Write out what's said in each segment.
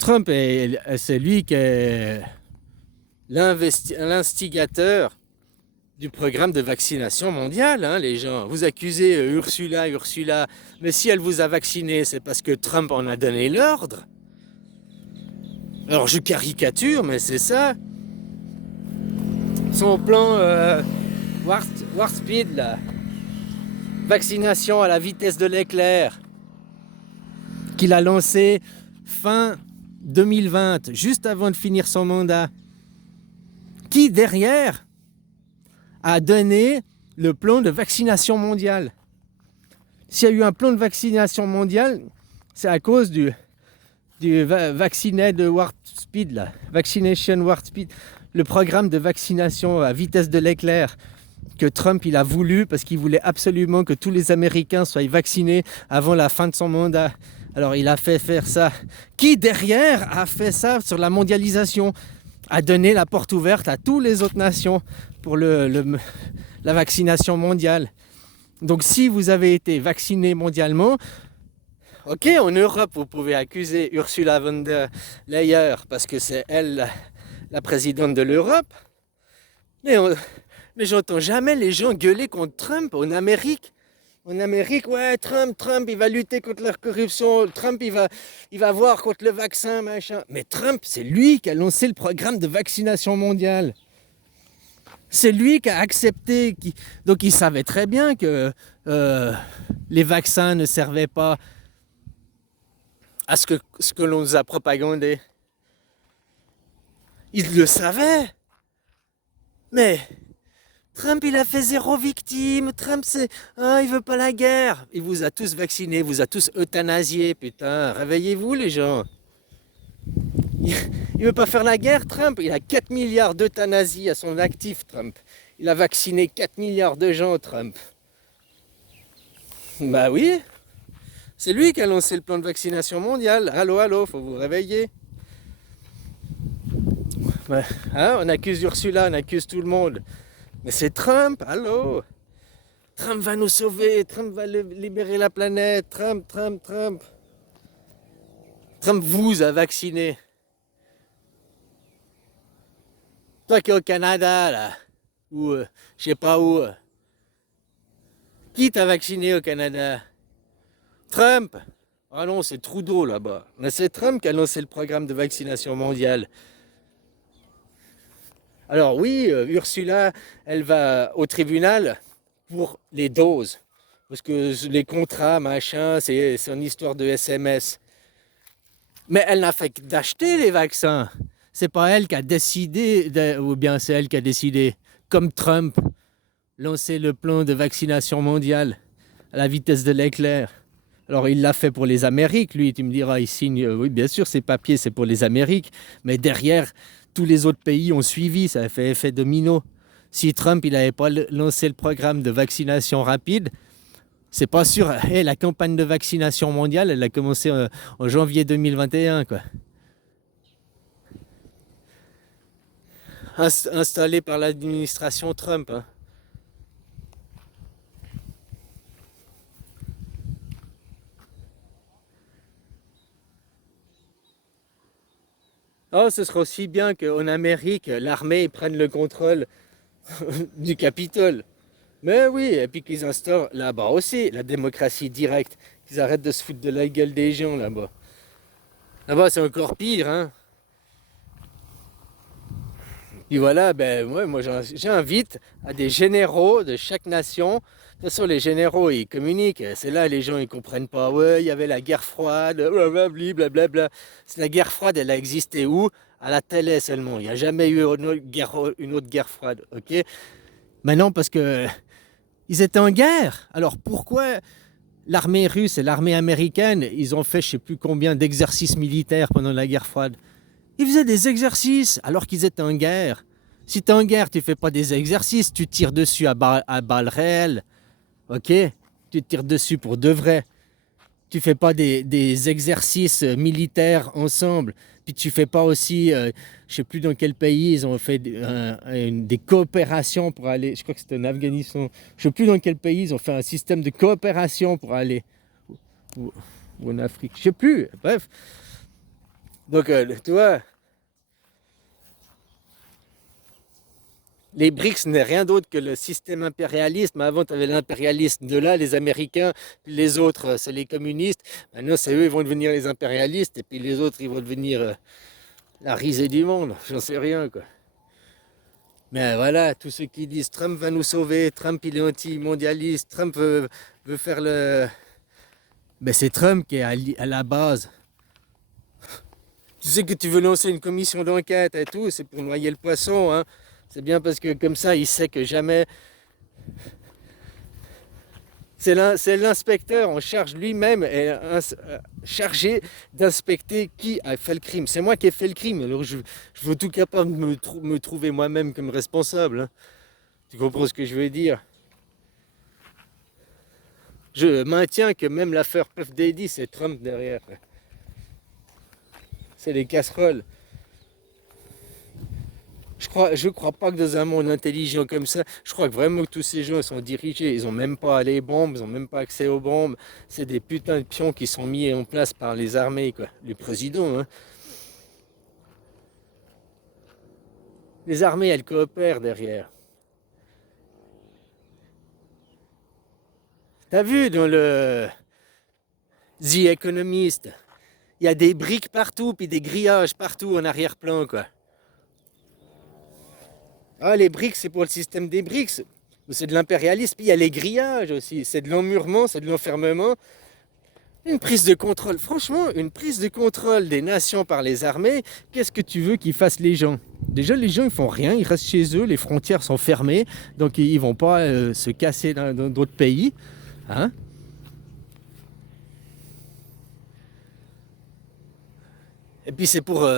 Trump, c'est lui qui est l'instigateur du programme de vaccination mondiale, hein, les gens. Vous accusez Ursula, mais si elle vous a vacciné, c'est parce que Trump en a donné l'ordre. Alors je caricature, mais c'est ça. Son plan Warp Speed, là. Vaccination à la vitesse de l'éclair, qu'il a lancé fin 2020, juste avant de finir son mandat. Qui derrière a donné le plan de vaccination mondiale? S'il y a eu un plan de vaccination mondiale, c'est à cause du Vacciné Warp Speed, là. Vaccination Warp Speed, le programme de vaccination à vitesse de l'éclair que Trump il a voulu parce qu'il voulait absolument que tous les Américains soient vaccinés avant la fin de son mandat. Alors il a fait faire ça. Qui derrière a fait ça sur la mondialisation? A donné la porte ouverte à toutes les autres nations pour la vaccination mondiale. Donc si vous avez été vacciné mondialement, ok, en Europe vous pouvez accuser Ursula von der Leyen parce que c'est elle la présidente de l'Europe. Mais j'entends jamais les gens gueuler contre Trump en Amérique. En Amérique, ouais, Trump, il va lutter contre la corruption, Trump, il va voir contre le vaccin, machin. Mais Trump, c'est lui qui a lancé le programme de vaccination mondiale. C'est lui qui a accepté. Donc il savait très bien que les vaccins ne servaient pas à ce que l'on nous a propagandé. Il le savait. Mais Trump, il a fait 0 victime. Trump, il veut pas la guerre. Il vous a tous vaccinés, vous a tous euthanasiés. Putain, réveillez-vous les gens. Il veut pas faire la guerre, Trump. Il a 4 milliards d'euthanasie à son actif, Trump. Il a vacciné 4 milliards de gens, Trump. Bah oui. C'est lui qui a lancé le plan de vaccination mondiale. Allô, faut vous réveiller. Ouais. Hein, on accuse Ursula, on accuse tout le monde. Mais c'est Trump, allô? Trump va nous sauver, Trump va libérer la planète, Trump. Trump vous a vacciné. Toi qui es au Canada, là, ou je sais pas où. Qui t'a vacciné au Canada? Trump. Ah non, c'est Trudeau là-bas. Mais c'est Trump qui a lancé le programme de vaccination mondiale. Alors oui, Ursula, elle va au tribunal pour les doses. Parce que les contrats, machin, c'est une histoire de SMS. Mais elle n'a fait que d'acheter les vaccins. C'est pas elle qui a décidé, ou bien c'est elle qui a décidé, comme Trump, lancer le plan de vaccination mondiale à la vitesse de l'éclair. Alors il l'a fait pour les Amériques, lui, tu me diras, il signe, oui bien sûr, ces papiers c'est pour les Amériques, mais derrière, tous les autres pays ont suivi, ça a fait effet domino. Si Trump il n'avait pas lancé le programme de vaccination rapide, c'est pas sûr. Hey, la campagne de vaccination mondiale, elle a commencé en janvier 2021, quoi. Installée par l'administration Trump. Hein. Oh, ce serait aussi bien qu'en Amérique, l'armée prenne le contrôle du Capitole. Mais oui, et puis qu'ils instaurent là-bas aussi la démocratie directe, qu'ils arrêtent de se foutre de la gueule des gens là-bas. Là-bas, c'est encore pire, hein. Et voilà, ben moi j'invite à des généraux de chaque nation. De toute façon, les généraux, ils communiquent. C'est là, les gens, ils comprennent pas. Ouais, il y avait la guerre froide, blablabla. La guerre froide, elle a existé où? À la télé seulement. Il n'y a jamais eu une autre guerre froide, ok? Maintenant, parce que ils étaient en guerre. Alors pourquoi l'armée russe et l'armée américaine, ils ont fait je sais plus combien d'exercices militaires pendant la guerre froide? Ils faisaient des exercices alors qu'ils étaient en guerre. Si tu es en guerre, tu fais pas des exercices, tu tires dessus à balles réelles. Ok? Tu tires dessus pour de vrai. Tu fais pas des exercices militaires ensemble. Puis tu fais pas aussi, je sais plus dans quel pays, ils ont fait des coopérations pour aller, je crois que c'était en Afghanistan, je sais plus dans quel pays, ils ont fait un système de coopération pour aller, ou en Afrique, je sais plus, bref. Donc, tu vois, les BRICS n'est rien d'autre que le système impérialiste. Mais avant, tu avais l'impérialisme de là, les Américains, puis les autres, c'est les communistes. Maintenant, c'est eux, ils vont devenir les impérialistes, et puis les autres, ils vont devenir la risée du monde. J'en sais rien, quoi. Mais voilà, tous ceux qui disent Trump va nous sauver, Trump il est anti-mondialiste, Trump veut faire le... Ben c'est Trump qui est à la base. Tu sais que tu veux lancer une commission d'enquête et tout, c'est pour noyer le poisson, hein. C'est bien parce que comme ça, il sait que jamais... C'est l'inspecteur en charge lui-même, est chargé d'inspecter qui a fait le crime. C'est moi qui ai fait le crime, alors je veux tout capable de me trouver moi-même comme responsable, hein. Tu comprends ce que je veux dire? Je maintiens que même l'affaire Puff Daddy, c'est Trump derrière. C'est les casseroles. Je crois pas que dans un monde intelligent comme ça, je crois que vraiment que tous ces gens sont dirigés. Ils ont même pas les bombes, ils ont même pas accès aux bombes. C'est des putains de pions qui sont mis en place par les armées, quoi. Le président, hein. Les armées, elles coopèrent derrière. T'as vu dans le The Economist, il y a des briques partout, puis des grillages partout en arrière-plan, quoi. Ah, les briques, c'est pour le système des briques. C'est de l'impérialisme. Puis il y a les grillages aussi. C'est de l'emmurement, c'est de l'enfermement. Une prise de contrôle. Franchement, une prise de contrôle des nations par les armées. Qu'est-ce que tu veux qu'ils fassent les gens? Déjà, les gens, ils font rien. Ils restent chez eux. Les frontières sont fermées. Donc, ils vont pas se casser dans d'autres pays. Hein? Et puis, c'est pour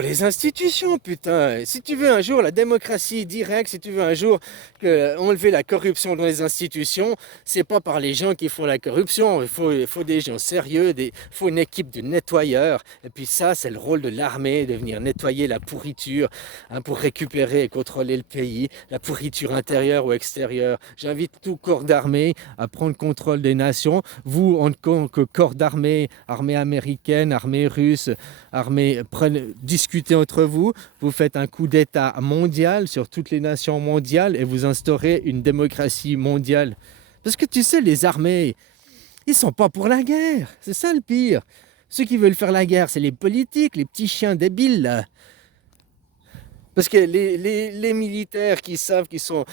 les institutions, putain. Si tu veux un jour la démocratie directe, si tu veux un jour enlever la corruption dans les institutions, c'est pas par les gens qui font la corruption. Il faut des gens sérieux, il faut une équipe de nettoyeurs. Et puis ça, c'est le rôle de l'armée, de venir nettoyer la pourriture, hein, pour récupérer et contrôler le pays, la pourriture intérieure ou extérieure. J'invite tout corps d'armée à prendre contrôle des nations. Vous, en tant que corps d'armée, armée américaine, armée russe, armée, discutez entre vous, vous faites un coup d'État mondial sur toutes les nations mondiales et vous instaurez une démocratie mondiale. Parce que tu sais, les armées, ils sont pas pour la guerre. C'est ça le pire. Ceux qui veulent faire la guerre, c'est les politiques, les petits chiens débiles, là. Parce que les militaires qui savent qui sont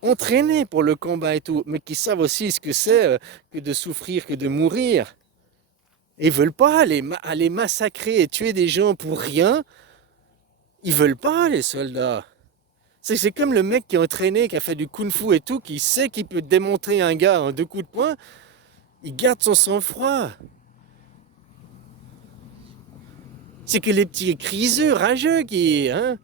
entraînés pour le combat et tout, mais qui savent aussi ce que c'est que de souffrir, que de mourir. Ils veulent pas aller massacrer et tuer des gens pour rien. Ils veulent pas, les soldats. C'est comme le mec qui est entraîné, qui a fait du kung-fu et tout, qui sait qu'il peut démontrer un gars en 2 coups de poing. Il garde son sang-froid. C'est que les petits criseux, rageux qui... Hein.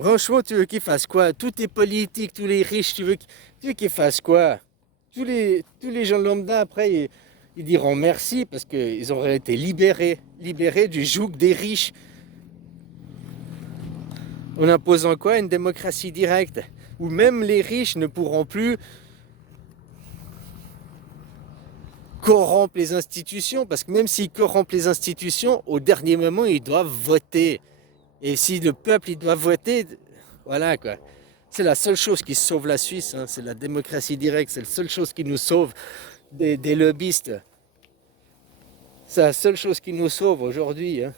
Franchement, tu veux qu'ils fassent quoi? Tous les politiques, tous les riches, tu veux qu'ils fassent quoi? Tous les gens lambda, après, ils diront merci parce qu'ils auraient été libérés du joug des riches. En imposant quoi? Une démocratie directe, où même les riches ne pourront plus corrompre les institutions, parce que même s'ils corrompent les institutions, au dernier moment, ils doivent voter. Et si le peuple, il doit voter, voilà quoi. C'est la seule chose qui sauve la Suisse, hein, c'est la démocratie directe, c'est la seule chose qui nous sauve des lobbyistes. C'est la seule chose qui nous sauve aujourd'hui, hein.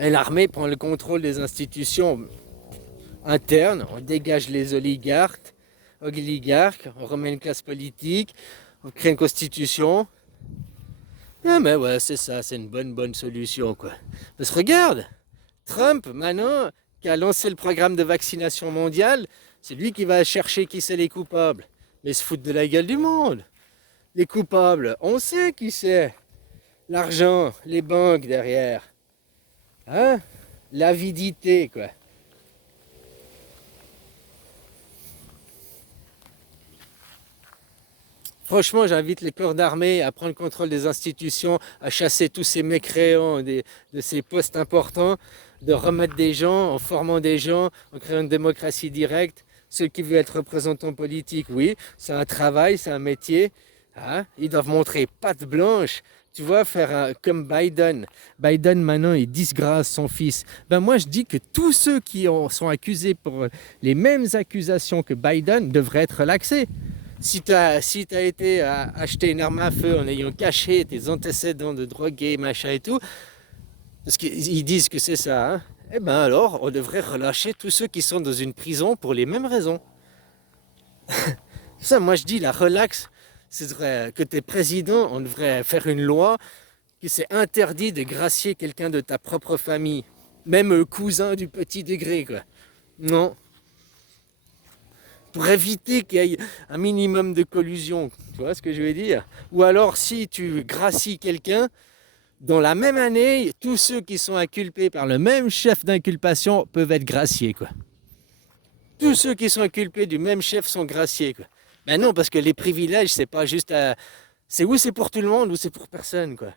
Et l'armée prend le contrôle des institutions internes, on dégage les oligarques, on remet une classe politique, on crée une constitution. Ah mais ouais, c'est ça, c'est une bonne solution, quoi. Parce que regarde, Trump, maintenant, qui a lancé le programme de vaccination mondiale, c'est lui qui va chercher qui c'est les coupables. Mais il se fout de la gueule du monde. Les coupables, on sait qui c'est. L'argent, les banques derrière. Hein? L'avidité, quoi. Franchement, j'invite les corps d'armée à prendre le contrôle des institutions, à chasser tous ces mécréants de ces postes importants, de remettre des gens, en formant des gens, en créant une démocratie directe. Ceux qui veulent être représentants politiques, oui, c'est un travail, c'est un métier. Hein. Ils doivent montrer patte blanche. Tu vois, comme Biden. Biden, maintenant, il disgrâce son fils. Ben moi, je dis que tous ceux qui sont accusés pour les mêmes accusations que Biden devraient être relaxés. Si tu as été acheter une arme à feu en ayant caché tes antécédents de drogués, machin et tout, parce qu'ils disent que c'est ça, hein, eh ben alors, on devrait relâcher tous ceux qui sont dans une prison pour les mêmes raisons. Ça, moi je dis, la relax, c'est vrai que tu es président, on devrait faire une loi que c'est interdit de gracier quelqu'un de ta propre famille, même cousin du petit degré, quoi. Non. Pour éviter qu'il y ait un minimum de collusion, tu vois ce que je veux dire? Ou alors, si tu gracies quelqu'un, dans la même année, tous ceux qui sont inculpés par le même chef d'inculpation peuvent être graciés, quoi. Tous ceux qui sont inculpés du même chef sont graciés, quoi. Ben non, parce que les privilèges, c'est pas juste c'est pour tout le monde ou c'est pour personne, quoi.